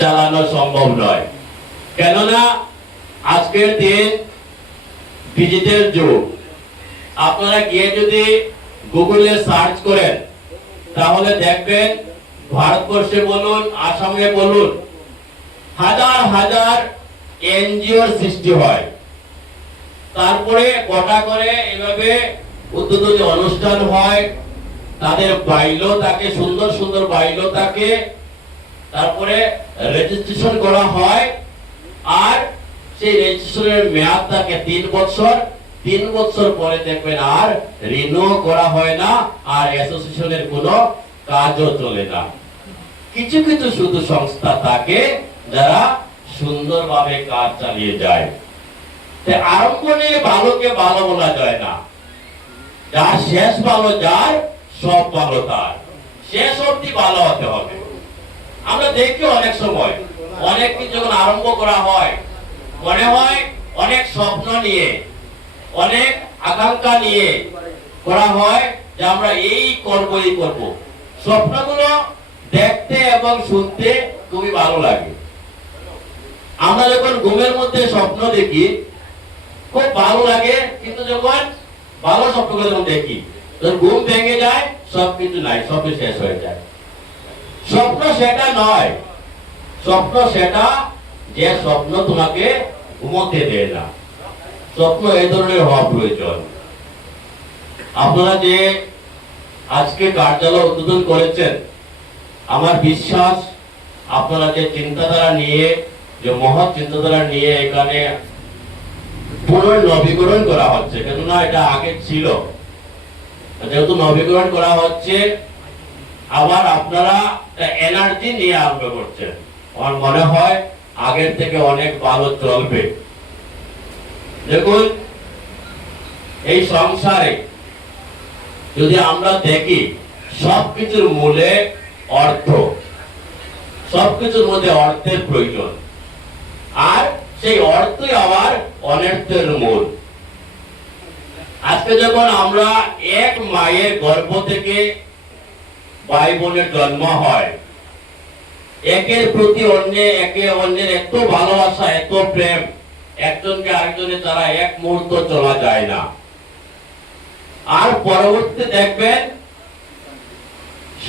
চালানো সম্ভব নয়। কেননা, আজকের দিন ডিজিটাল যুগ। আপনারা গিয়ে যদি গুগলে সার্চ করেন, তাহলে দেখবেন ভারতবর্ষে বলুন, আসামে বলুন, হাজার হাজার এনজিওর সৃষ্টি হয়। তারপরে কটা করে এভাবে উদ্বোধনী অনুষ্ঠান হয়, তাদের বাইলো তাকে সুন্দর সুন্দর বাইলো থাকে। তারপরে রেজিস্ট্রেশন করা হয়, আর সেই রেজিস্ট্রেশনের মেয়াদ থাকে তিন বছর। তিন বছর পরে দেখবেন আর রিনিউ করা হয় না, আর অ্যাসোসিয়েশনের কোনো কাজও চলে না। কিছু কিছু শুধু সংস্থা থাকে যারা সুন্দরভাবে কাজ চালিয়ে যায়। তে আরম্ভ নিয়ে ভালোকে ভালো বলা যায় না। যার শেষ ভালো, যার সব ভালো তার। শেষ অবধি ভালো হতে হবে। আমরা দেখি অনেক সময়। অনেক কিছু যখন আরম্ভ করা হয়, মনে হয় অনেক স্বপ্ন নিয়ে, অনেক আকাঙ্ক্ষা নিয়ে করা হয় যে আমরা এই করব এই করব। স্বপ্নগুলো দেখতে এবং শুনতে খুবই ভালো লাগে। আমরা যখন ঘুমের মধ্যে স্বপ্ন দেখি, খুব ভালো লাগে, কিন্তু যখন ভালো স্বপ্নগুলো যখন দেখি ঘুম ভেঙে যায় সব কিছু নাই সব কিছু শেষ হয়ে যায়। স্বপ্ন সেটা নয়। স্বপ্ন সেটা যে স্বপ্ন তোমাকে ঘুমোতে দেয় না। স্বপ্ন এই ধরনের হওয়া প্রয়োজন। আপনারা যে আজকে কার্যালয় উদ্বোধন করেছেন, আমার বিশ্বাস আপনারা যে চিন্তাধারা নিয়ে, যে মহৎ চিন্তাধারা নিয়ে এখানে পুনর্নবীকরণ করা হচ্ছে, কেননা এটা আগে ছিল। যেহেতু নবীকরণ করা হচ্ছে আবার আপনারা এনার্জি নিয়ে আরম্ভ করছেন। আমার মনে হয় আগের থেকে অনেক ভালো চলবে। দেখুন, এই সংসারে যদি আমরা দেখি, সবকিছুর মূলে অর্থ। সবকিছুর মধ্যে অর্থের প্রয়োজন। আর সেই অর্থই আবার অনর্থের মূল। আজকে যখন আমরা এক মায়ের গর্ভ থেকে ভাই বোনের জন্ম হয়। একের প্রতি অন্য, একে অন্যের এত ভালোবাসা, এত প্রেম, একজনকে আরেকজনের তারা এক মুহূর্ত চলা যায় না। আর পরবর্তীতে দেখবেন,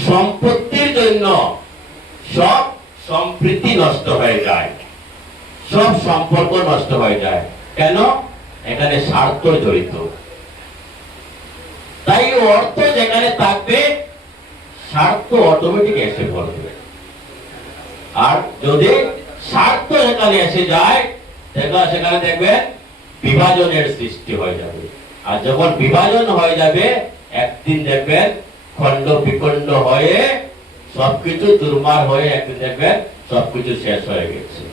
সম্পত্তির জন্য সব সম্প্রীতি নষ্ট হয়ে যায়। সব সম্পর্ক নষ্ট হয়ে যায়। কেন? এখানে স্বার্থ জড়িত। তাই অর্থ যেখানে থাকবে স্বার্থ অটোমেটিক এসে পড়বে আর যদি স্বার্থ এসে যায় সেখানে দেখবেন বিভাজনের সৃষ্টি হয়ে যাবে। আর যখন বিভাজন হয়ে যাবে, একদিন দেখবেন খণ্ড বিখণ্ড হয়ে সবকিছু দুর্মার হয়ে একদিন দেখবেন সবকিছু শেষ হয়ে গেছে।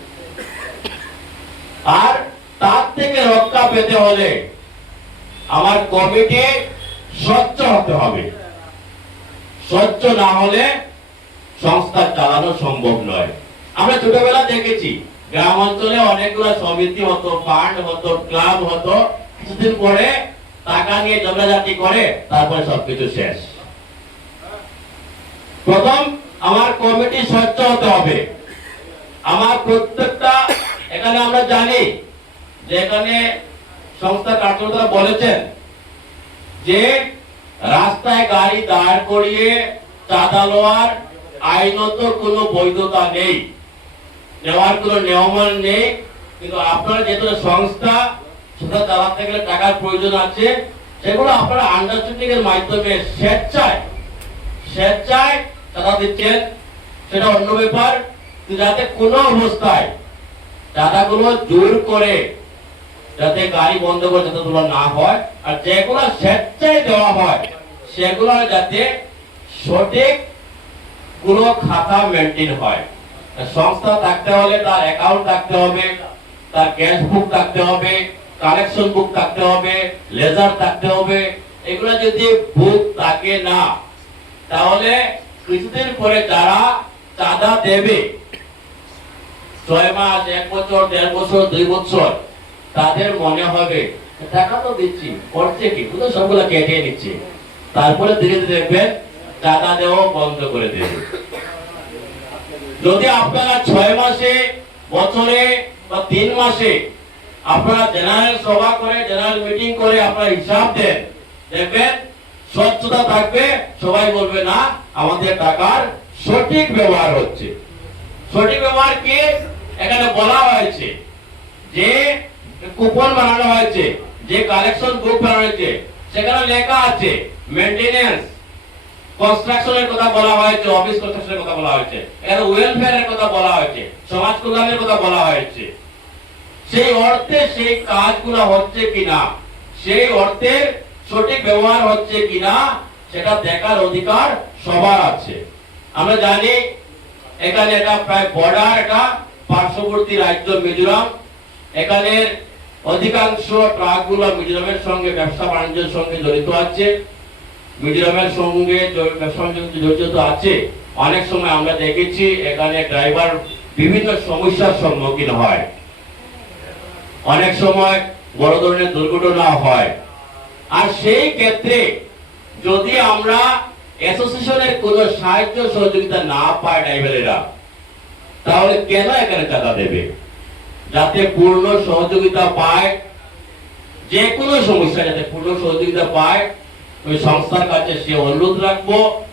আর তার থেকে রক্ষা পেতে হলে আমার কমিটি স্বচ্ছ হতে হবে। স্বচ্ছ না হলে সংস্থা চালানো সম্ভব নয়। আমরা ছোটবেলা দেখেছি, গ্রাম অঞ্চলে অনেকগুলো সমিতি হতো ফান্ড হতো ক্লাব হতো। কিছুদিন পরে টাকা নিয়ে ঝগড়াঝাটি করে, তারপরে সবকিছু শেষ। প্রথম, আমার কমিটি স্বচ্ছ হতে হবে। আমার প্রত্যেকটা, এখানে আমরা জানি যে এখানে সংস্থা কার্যকর্তা বলেছেন যে রাস্তায় গাড়ি দাঁড় করিয়ে চাঁদা লওয়ার আইনত কোনো বৈধতা নেই। নেওয়ার কোনো নিয়মন নেই। কিন্তু আপনারা যেহেতু সংস্থা, সেটা চালাতে গেলে টাকার প্রয়োজন আছে। সেগুলো আপনারা আন্ডারস্ট্যান্ডিং এর মাধ্যমে স্বেচ্ছায় স্বেচ্ছায় চাঁদা দিচ্ছেন। সেটা অন্য ব্যাপার। যাতে কোনো অবস্থায় চাঁদাগুলো জোর করে যাতে গাড়ি বন্ধ করে যাতে তোলা না হয়, আর যেগুলো স্বেচ্ছায় দেওয়া হয়, সেগুলো যাতে সঠিক কোনো খাতা মেনটেন হয়। সংস্থা থাকতে হলে তার অ্যাকাউন্ট থাকতে হবে, তার ক্যাশ বুক থাকতে হবে কালেকশন বুক থাকতে হবে লেজার থাকতে হবে। এগুলো যদি বুক থাকে না, তাহলে কিছুদিন পরে যারা চাঁদা দেবে, ছয় মাস, এক বছর, দেড় বছর, দুই বছর তাদের মনে হবে টাকা তো দিচ্ছি, করছে কি? শুধু সবগুলো কেটে নিচ্ছে। তারপরে ধীরে ধীরে দেখবেন চাঁদা দেওয়া বন্ধ করে দেবে। যদি আপনারা ছয় মাস, বছরে বা তিন মাসে আপনারা জেনারেল সভা করে, জেনারেল মিটিং করে আপনারা হিসাব দেন, দেখবেন স্বচ্ছতা থাকবে, সবাই বলবে, না, আমাদের টাকার সঠিক ব্যবহার হচ্ছে। সঠিক ব্যবহার কি? এখানে বলা হয়েছে যে কুপন বানানো হয়েছে, যে কালেকশন বুক বানানো হয়েছে, সেখানে লেখা আছে মেনটেনেন্স কনস্ট্রাকশনের কথা বলা হয়েছে অফিস কনস্ট্রাকশনের কথা বলা হয়েছে, এখানে ওয়েলফেয়ারের কথা বলা হয়েছে, সমাজ কল্যাণের কথা বলা হয়েছে। সেই অর্থে সেই কাজগুলো হচ্ছে কিনা, সেই অর্থের সঠিক ব্যবহার হচ্ছে কিনা, সেটা দেখার অধিকার সবার আছে। আমরা জানি, এখানে এটা প্রায় বর্ডার এটা পার্শ্ববর্তী রাজ্য মিজোরাম, এখানের অধিকাংশ ট্রাকগুলো মিজোরামের সঙ্গে ব্যবসা বাণিজ্যের সঙ্গে জড়িত আছে। মিজোরামের সঙ্গে ব্যবসা জড়িত আছে। অনেক সময় আমরা দেখেছি এখানে ড্রাইভার বিভিন্ন সমস্যার সম্মুখীন হয়। অনেক সময় বড় ধরনের দুর্ঘটনা হয়। আর সেই ক্ষেত্রে যদি আমরা অ্যাসোসিয়েশনের কোনো সাহায্য সহযোগিতা না পায় ড্রাইভারেরা, তাহলে কেন এখানে টাকা দেবে? যাতে পূর্ণ সহযোগিতা পায়, যে কোনো সমস্যা যাতে পূর্ণ সহযোগিতা পায়, ওই সংস্থার কাছে সে অনুরোধ রাখব।